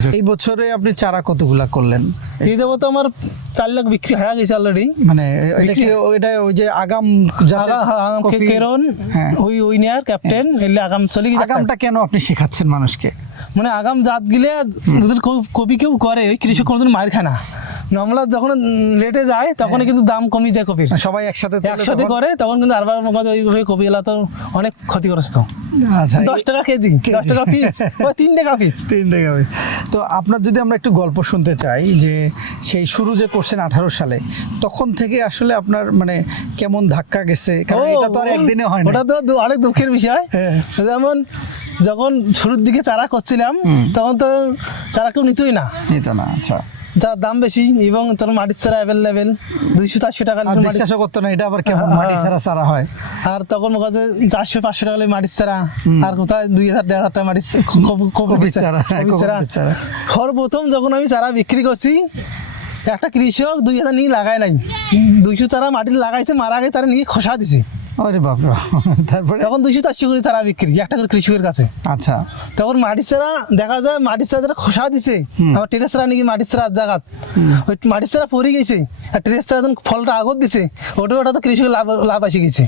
এই বছরে আপনি চারা কতগুলা করলেন? এই যাবো তো আমার 4 লাখ বিক্রি হয়ে গেছে অলরেডি। মানে এটা কি ওইটা ওই যে আগাম আগাম কেরন ওই নিয়ার ক্যাপ্টেন এলে আগাম চলে গেছে। আগামটা কেন আপনি শেখাচ্ছেন মানুষকে? মানে আগাম জাত গিলে যাদের কপি কেউ করে ওই কৃষক কোনোদিন মার খায় না। নর্মাল যখন লেটে যায় তখন কিন্তু দাম কমে যায় কপির। সবাই একসাথে করে তখন কিন্তু আরবার ওইভাবে কপি এলা তো অনেক ক্ষতিগ্রস্ত। আচ্ছা, 10 টাকা কেজি, 10 টাকা পিস, ওই 3 টাকা পিস। 3 টাকা পিস। তো আপনার যদি আমরা একটু গল্প শুনতে চাই যে সেই শুরু যে করছেন 18 সালে, তখন থেকে আসলে আপনার মানে কেমন ধাক্কা গেছে? কারণ এটা তো আর একদিনে হয় না। ওটা তো অনেক দুঃখের বিষয়। যেমন যখন শুরুর দিকে চারা করছিলাম তখন তো চারা কেউ নিতই না। আচ্ছা, যার দাম বেশি এবং তোর মাটির চারা অ্যাভেলেবেল 200-400 টাকা বিশ্বাস করতো না এটা আবার কেমন মাটি ছাড়া চারা হয়। আর তখন কাছে 400-500 টাকা মাটির চারা, আর কোথায় 2000-1500 টাকা মাটির কপি চারা। সর্বপ্রথম যখন আমি চারা বিক্রি করছি একটা কৃষক 2000 নিয়ে লাগায় নাই, 200 চারা মাটির লাগাইছে, মারা গিয়ে তারা নিয়ে খসা দিছে। আরে বাপ রে। তারপরে তখন 200-400 করে চারা বিক্রি একটা করে কৃষকের কাছে। আচ্ছা, তখন মাটির চারা দেখা যায় মাটির চারা যারা খসা দিছে, আমার টেরেস চারা নাকি মাটির চারা জায়গাত ওই মাটির চারা পড়ে গেছে, আর টেরেস চারা যখন ফলটা আগত দিছে ওটা তো কৃষকের লাভ এসে গেছে।